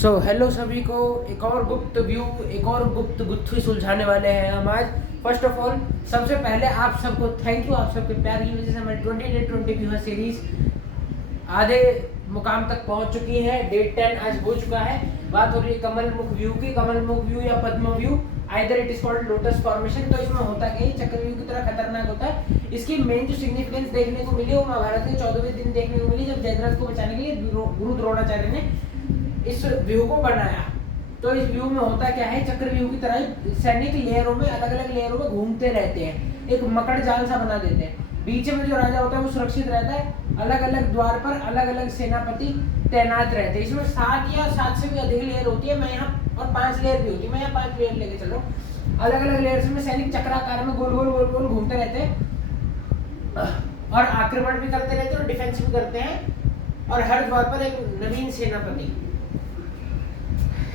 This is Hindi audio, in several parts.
हेलो सभी को, एक और गुप्त व्यू, एक और गुप्त गुत्थी सुलझाने वाले हैं हम आज। फर्स्ट ऑफ ऑल, सबसे पहले आप सबको थैंक यू, आप सबके प्यार की वजह से हमारी 20 व्यू सीरीज आधे मुकाम तक पहुंच चुकी है। डेट 10 आज हो चुका है। बात हो रही है कमल मुख व्यू की। कमल मुख व्यू या पद्म व्यू, either it is called lotus formation. तो इसमें होता क्या है, चक्रव्यूह की तरह खतरनाक होता है। इसकी मेन जो सिग्निफिकेंस देखने को मिली वो महाभारत के 14वें दिन देखने को मिली, जब जयद्रथ को बचाने के लिए गुरु द्रोणाचार्य ने इस व्यू को बनाया। तो इस व्यू में होता क्या है, चक्रव्यूह की तरह सैनिक लेयरों में, अलग अलग लेयरों में घूमते रहते हैं। एक मकड़ जाल सा बना देते हैं। बीच में जो राजा होता है वो सुरक्षित रहता है। अलग अलग द्वार पर अलग अलग सेनापति तैनात रहते हैं। इसमें 7 या 7 से भी अधिक लेयर होती है। मैं यहाँ और 5 लेयर भी होती है। मैं यहाँ 5 लेयर लेके चल रहा हूँ। अलग अलग लेयर्स में सैनिक चक्राकार में गोल गोल गोल गोल घूमते रहते हैं और आक्रमण भी करते रहते हैं और डिफेंस भी करते हैं। और हर द्वार पर एक नवीन सेनापति।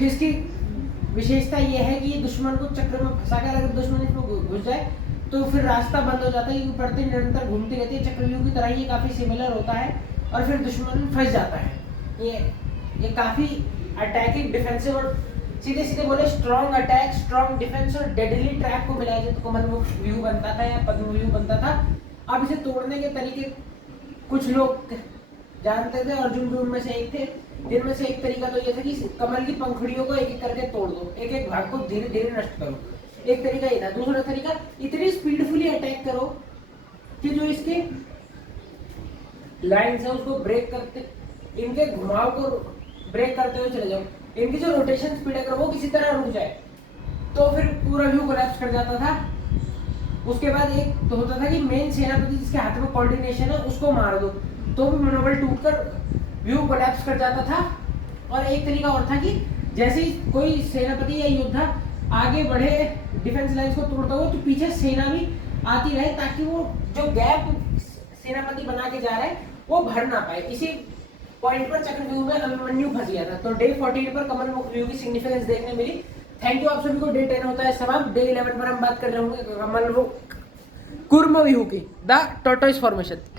इसकी विशेषता यह है कि दुश्मन को चक्र में फंसा कर अगर दुश्मन इसमें घुस जाए तो फिर रास्ता बंद हो जाता है, क्योंकि पड़ते निरंतर घूमती रहती है। चक्रव्यूह की तरह ये काफी सिमिलर होता है और फिर दुश्मन फंस जाता है। ये काफी अटैकिंग, डिफेंसिव और सीधे सीधे बोले स्ट्रॉन्ग अटैक, स्ट्रॉन्ग डिफेंस और डेडली ट्रैप को मिलाया जाए तो कमल मुख व्यू बनता था या पद्म व्यू बनता था। अब इसे तोड़ने के तरीके कुछ लोग जानते थे, अर्जुन भी उनमें से एक थे। जिनमें से एक तरीका तो ये था कि कमल की पंखुड़ियों को एक एक करके तोड़ दो, एक एक भाग को धीरे धीरे नष्ट करो। एक तरीका ये था। दूसरा तरीका, इतनी स्पीडफुली अटैक करो कि जो इसके लाइंस है उसको ब्रेक करते, इनके घुमाव को ब्रेक करते हुए चले जाओ। इनकी जो रोटेशन स्पीड है वो किसी तरह रुक जाए तो फिर पूरा व्यू कोलैप्स कर जाता था। उसके बाद एक तो होता था कि मेन सेनापति जिसके हाथ में कोऑर्डिनेशन है उसको मार दो, तो भी मनोबल टूटकर व्यू कोलैप्स कर जाता था। और एक तरीका और था कि जैसे ही कोई सेनापति या योद्धा आगे बढ़े डिफेंस लाइंस को तोड़ता हो तो पीछे सेना भी आती रहे, ताकि वो जो गैप सेनापति बना के जा रहा है वो भर ना पाए। इसी पॉइंट पर चक्रव्यूह में अभिमन्यु फंस गया था। तो डे 14 पर कमल मुख व्यू की सिग्निफिकेंस देखने मिली। थैंक यू आप सभी को। डे 10 होता है समाप्त। डे 11 पर हम बात कर रहे होंगे कमल मुख कूर्म व्यू की, द टॉर्टोइस फॉर्मेशन।